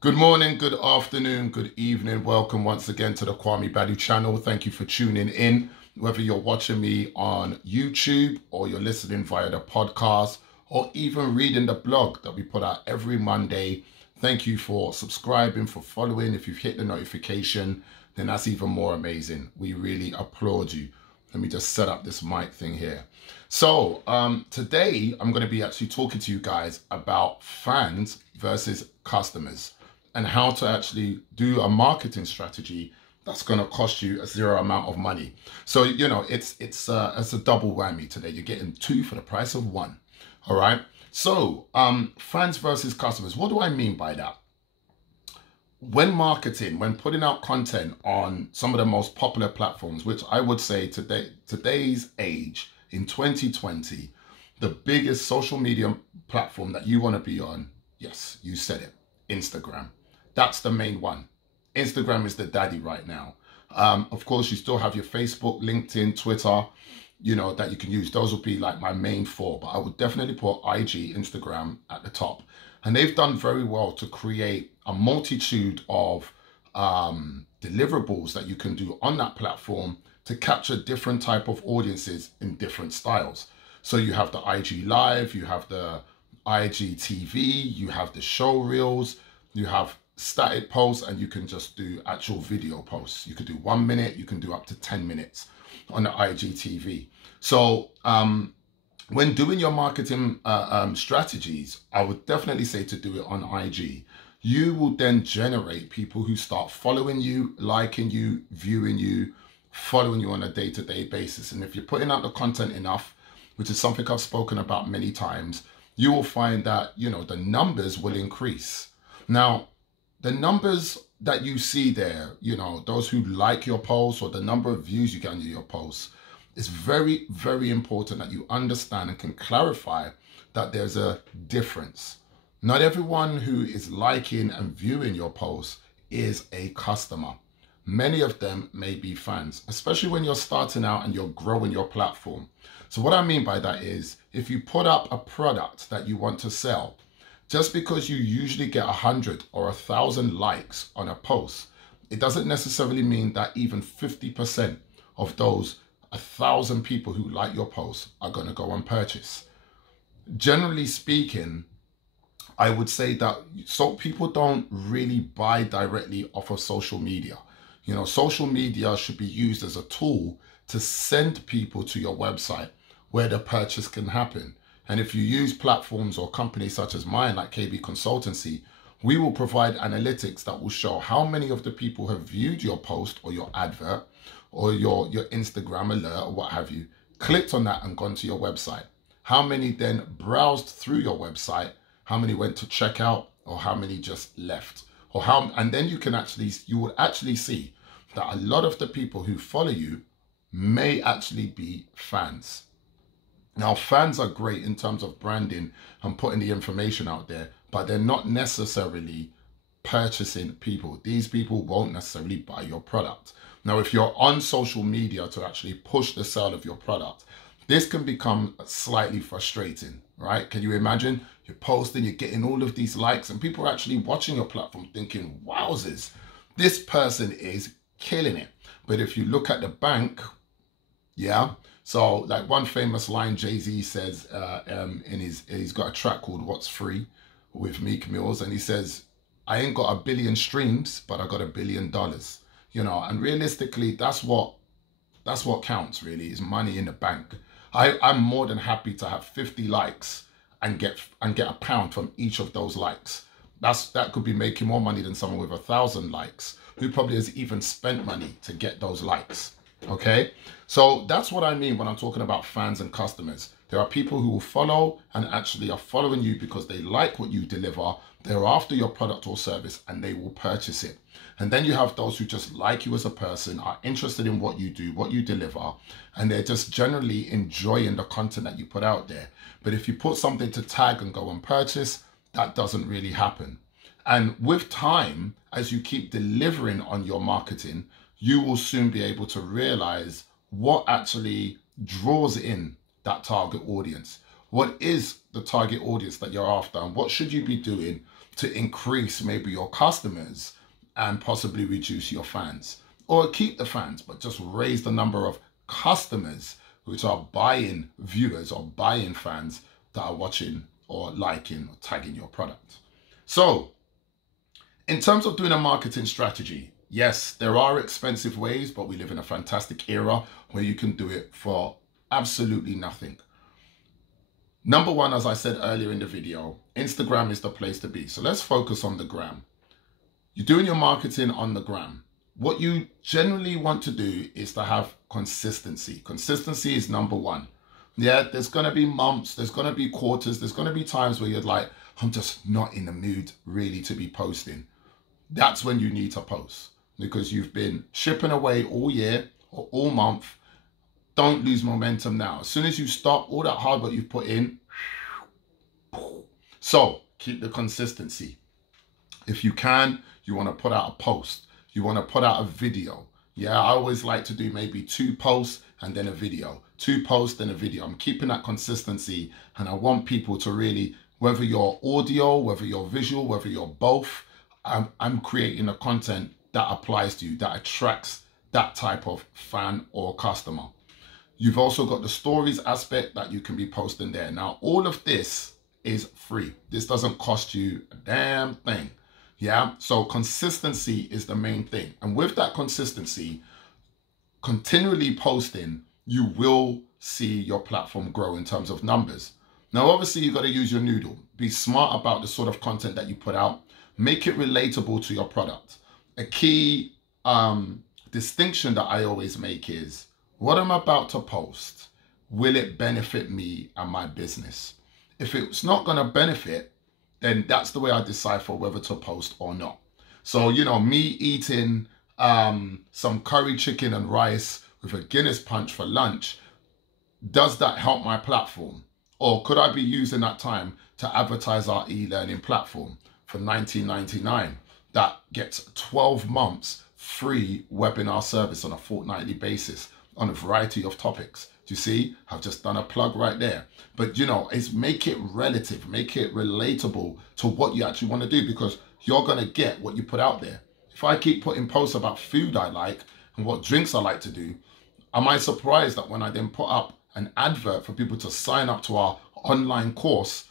Good morning, good afternoon, good evening. Welcome once again to the Kwame Badu channel. Thank you for tuning in. Whether you're watching me on YouTube or you're listening via the podcast or even reading the blog that we put out every Monday, thank you for subscribing, for following. If you've hit the notification, then that's even more amazing. We really applaud you. Let me just set up this mic thing here. So today I'm going to be actually talking to you guys about fans versus customers, and how to actually do a marketing strategy that's going to cost you a zero amount of money. So, you know, it's a double whammy today. You're getting two for the price of one. All right. So, fans versus customers. What do I mean by that? When marketing, when putting out content on some of the most popular platforms, which I would say today's age in 2020, the biggest social media platform that you want to be on, yes, you said it, Instagram. That's the main one. Instagram is the daddy right now. Of course, you still have your Facebook, LinkedIn, Twitter, you know, that you can use. Those will be like my main four, but I would definitely put IG, Instagram at the top. And they've done very well to create a multitude of deliverables that you can do on that platform to capture different type of audiences in different styles. So you have the IG Live, you have the IG TV, you have the show reels, you have static posts, and you can just do actual video posts. You could do 1 minute, you can do up to 10 minutes on the IGTV. So when doing your marketing strategies, I would definitely say to do it on IG. You will then generate people who start following you, liking you, viewing you, following you on a day-to-day basis. And if you're putting out the content enough, which is something I've spoken about many times, you will find that, you know, the numbers will increase. Now, the numbers that you see there, you know, those who like your posts or the number of views you get on your posts, it's very, very important that you understand and can clarify that there's a difference. Not everyone who is liking and viewing your posts is a customer. Many of them may be fans, especially when you're starting out and you're growing your platform. So what I mean by that is, if you put up a product that you want to sell, just because you usually get 100 or 1,000 likes on a post, it doesn't necessarily mean that even 50% of those 1,000 people who like your post are going to go and purchase. Generally speaking, I would say that people don't really buy directly off of social media. You know, social media should be used as a tool to send people to your website where the purchase can happen. And if you use platforms or companies such as mine, like KB Consultancy, we will provide analytics that will show how many of the people have viewed your post or your advert or your Instagram alert or what have you, clicked on that and gone to your website. How many then browsed through your website, how many went to checkout, or how many just left. And then you will actually see that a lot of the people who follow you may actually be fans. Now, fans are great in terms of branding and putting the information out there, but they're not necessarily purchasing people. These people won't necessarily buy your product. Now, if you're on social media to actually push the sale of your product, this can become slightly frustrating, right? Can you imagine? You're posting, you're getting all of these likes, and people are actually watching your platform thinking, wowzers, this person is killing it. But if you look at the bank, yeah. So like one famous line Jay-Z says he's got a track called What's Free with Meek Mills, and he says, I ain't got a billion streams, but I got $1 billion. You know, and realistically, that's what counts really, is money in the bank. I'm more than happy to have 50 likes and get £1 from each of those likes. That could be making more money than someone with 1,000 likes who probably has even spent money to get those likes. Okay, so that's what I mean when I'm talking about fans and customers. There are people who will follow and actually are following you because they like what you deliver. They're after your product or service and they will purchase it. And then you have those who just like you as a person, are interested in what you do, what you deliver, and they're just generally enjoying the content that you put out there. But if you put something to tag and go and purchase, that doesn't really happen. And with time, as you keep delivering on your marketing, you will soon be able to realize what actually draws in that target audience. What is the target audience that you're after, and what should you be doing to increase maybe your customers and possibly reduce your fans, or keep the fans, but just raise the number of customers, which are buying viewers or buying fans that are watching or liking or tagging your product. So in terms of doing a marketing strategy, yes, there are expensive ways, but we live in a fantastic era where you can do it for absolutely nothing. Number one, as I said earlier in the video, Instagram is the place to be. So let's focus on the gram. You're doing your marketing on the gram. What you generally want to do is to have consistency. Consistency is number one. Yeah, there's going to be months, there's going to be quarters, there's going to be times where you're like, I'm just not in the mood really to be posting. That's when you need to post, because you've been shipping away all year or all month. Don't lose momentum now. As soon as you stop all that hard work you've put in, so keep the consistency. If you can, you want to put out a post. You want to put out a video. Yeah, I always like to do maybe 2 posts and then a video. 2 posts, then a video. I'm keeping that consistency, and I want people to really, whether you're audio, whether you're visual, whether you're both, I'm creating a content that applies to you, that attracts that type of fan or customer. You've also got the stories aspect that you can be posting there. Now, all of this is free. This doesn't cost you a damn thing. Yeah, so consistency is the main thing. And with that consistency, continually posting, you will see your platform grow in terms of numbers. Now, obviously, you got to use your noodle. Be smart about the sort of content that you put out. Make it relatable to your product. A key distinction that I always make is, what I'm about to post, will it benefit me and my business? If it's not going to benefit, then that's the way I decipher whether to post or not. So, you know, me eating some curry chicken and rice with a Guinness punch for lunch, does that help my platform? Or could I be using that time to advertise our e-learning platform for $19.99 that gets 12 months free webinar service on a fortnightly basis on a variety of topics? Do you see? I've just done a plug right there. But, you know, it's make it relative, make it relatable to what you actually want to do, because you're going to get what you put out there. If I keep putting posts about food I like and what drinks I like to do, am I surprised that when I then put up an advert for people to sign up to our online course,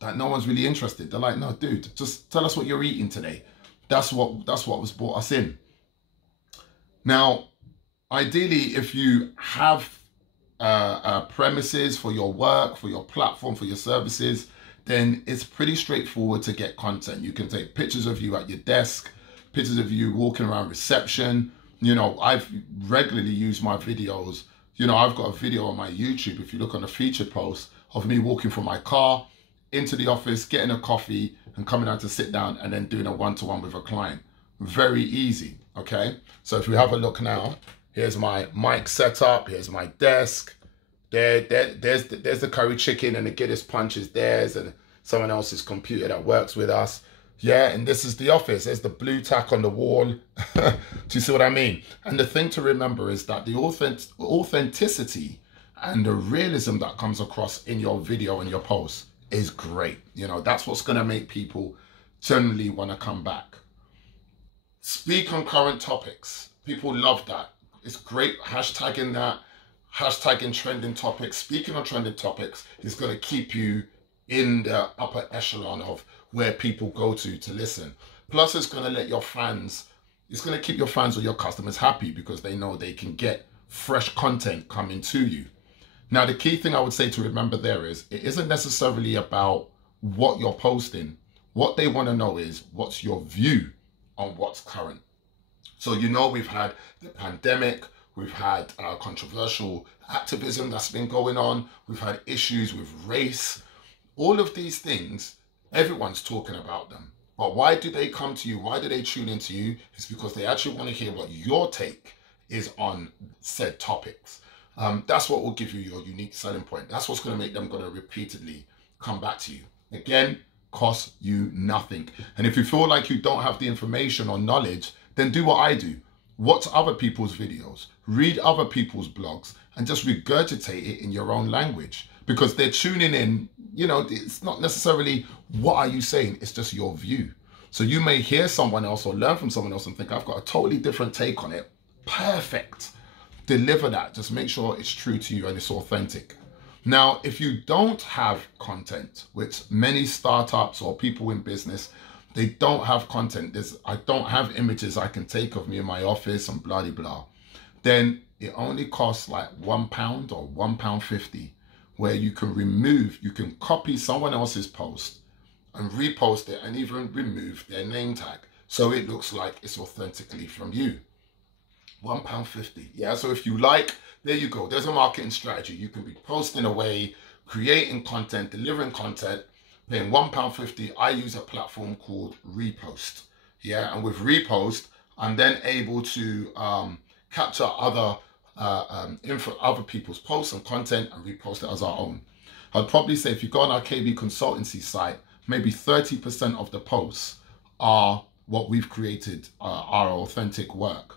that no one's really interested? They're like, no, dude, just tell us what you're eating today. That's what was brought us in. Now, ideally, if you have premises for your work, for your platform, for your services, then it's pretty straightforward to get content. You can take pictures of you at your desk, pictures of you walking around reception. You know, I've regularly used my videos. You know, I've got a video on my YouTube, if you look on the featured post, of me walking from my car into the office, getting a coffee and coming out to sit down and then doing a one-to-one with a client. Very easy, okay? So if we have a look now, here's my mic setup, here's my desk. There's the curry chicken, and the Guinness punch is theirs, and someone else's computer that works with us. Yeah, and this is the office. There's the blue tack on the wall. Do you see what I mean? And the thing to remember is that the authenticity and the realism that comes across in your video and your post is great. You know, that's what's going to make people generally want to come back. Speak on current topics. People love that. It's great hashtagging that, hashtagging trending topics. Speaking on trending topics is going to keep you in the upper echelon of where people go to listen. Plus, it's going to let your fans, it's going to keep your fans or your customers happy, because they know they can get fresh content coming to you. Now, the key thing I would say to remember there is, it isn't necessarily about what you're posting. What they want to know is, what's your view on what's current? So, you know, we've had the pandemic, we've had controversial activism that's been going on, we've had issues with race. All of these things, everyone's talking about them. But why do they come to you? Why do they tune into you? It's because they actually want to hear what your take is on said topics. That's what will give you your unique selling point. That's what's going to make them going to repeatedly come back to you. Again, costs you nothing. And if you feel like you don't have the information or knowledge, then do what I do. Watch other people's videos, read other people's blogs, and just regurgitate it in your own language. because they're tuning in. You know, it's not necessarily what are you saying, it's just your view. So you may hear someone else or learn from someone else and think, I've got a totally different take on it. Perfect. Deliver that. Just make sure it's true to you and it's authentic. Now, if you don't have content, which many startups or people in business, they don't have content. I don't have images I can take of me in my office and blah, blah, blah. Then it only costs like £1 or £1.50, where you can copy someone else's post and repost it and even remove their name tag. So it looks like it's authentically from you. £1.50. Yeah, so if you like, there you go. There's a marketing strategy. You can be posting away, creating content, delivering content, paying £1.50. I use a platform called Repost. Yeah, and with Repost, I'm then able to capture other people's posts and content and repost it as our own. I'd probably say if you go on our KB consultancy site, maybe 30% of the posts are what we've created, our authentic work.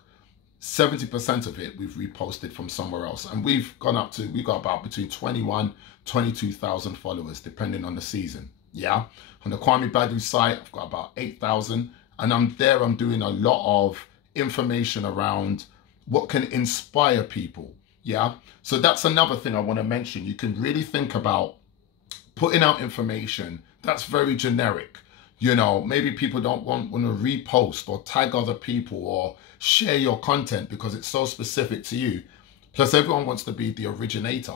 70% of it we've reposted from somewhere else, and we've got about between 22,000 followers depending on the season. Yeah, on the Kwame Badu site I've got about 8,000, and I'm doing a lot of information around what can inspire people. Yeah, so that's another thing I want to mention. You can really think about putting out information that's very generic. You know, maybe people don't want to repost or tag other people or share your content because it's so specific to you. Plus, everyone wants to be the originator.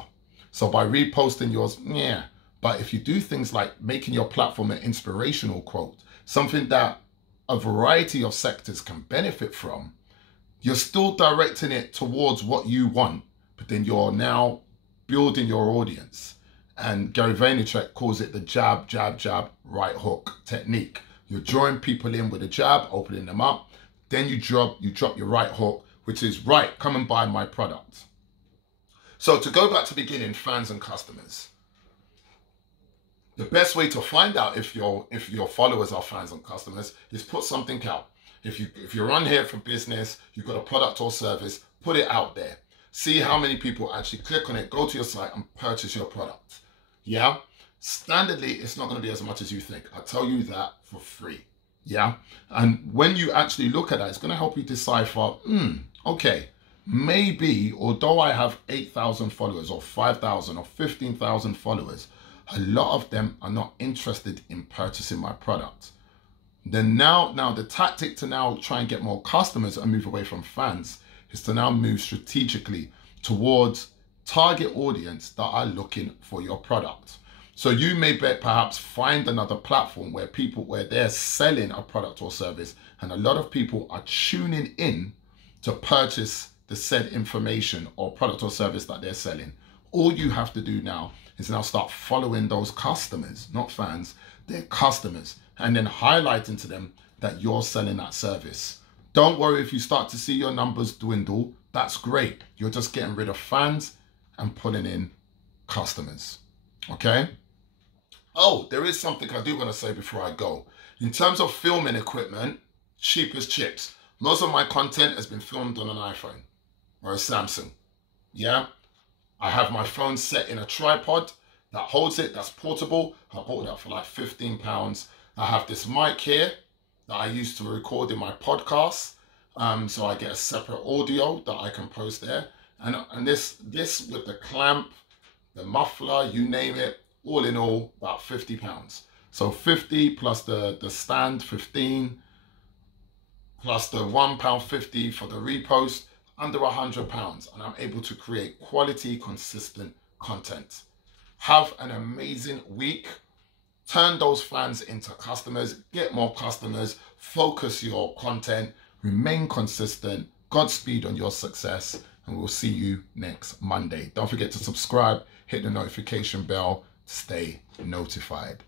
So by reposting yours, yeah. But if you do things like making your platform an inspirational quote, something that a variety of sectors can benefit from, you're still directing it towards what you want, but then you're now building your audience. And Gary Vaynerchuk calls it the jab, jab, jab, right hook technique. You're drawing people in with a jab, opening them up. Then you drop your right hook, which is, right, come and buy my product. So to go back to the beginning, fans and customers. The best way to find out if your followers are fans and customers is put something out. If you're on here for business, you've got a product or service, put it out there. See how many people actually click on it, go to your site and purchase your product. Yeah, standardly, it's not going to be as much as you think. I'll tell you that for free. Yeah, and when you actually look at that, it's going to help you decipher, okay, maybe although I have 8,000 followers or 5,000 or 15,000 followers, a lot of them are not interested in purchasing my product. Then now the tactic to now try and get more customers and move away from fans is to now move strategically towards target audience that are looking for your product. So you may perhaps find another platform where they're selling a product or service, and a lot of people are tuning in to purchase the said information or product or service that they're selling. All you have to do now is now start following those customers, not fans, they're customers, and then highlighting to them that you're selling that service. Don't worry if you start to see your numbers dwindle. That's great. You're just getting rid of fans and pulling in customers. Okay? Oh, there is something I do want to say before I go. In terms of filming equipment, cheap as chips. Most of my content has been filmed on an iPhone or a Samsung. Yeah? I have my phone set in a tripod that holds it, that's portable. I bought that for like £15. I have this mic here that I use to record in my podcasts. So I get a separate audio that I can post there. And this with the clamp, the muffler, you name it, all in all, about £50. So 50 plus the stand, 15, plus the £1.50 for the repost, under £100. And I'm able to create quality, consistent content. Have an amazing week. Turn those fans into customers, get more customers, focus your content, remain consistent. Godspeed on your success, and we'll see you next Monday. Don't forget to subscribe, hit the notification bell, stay notified.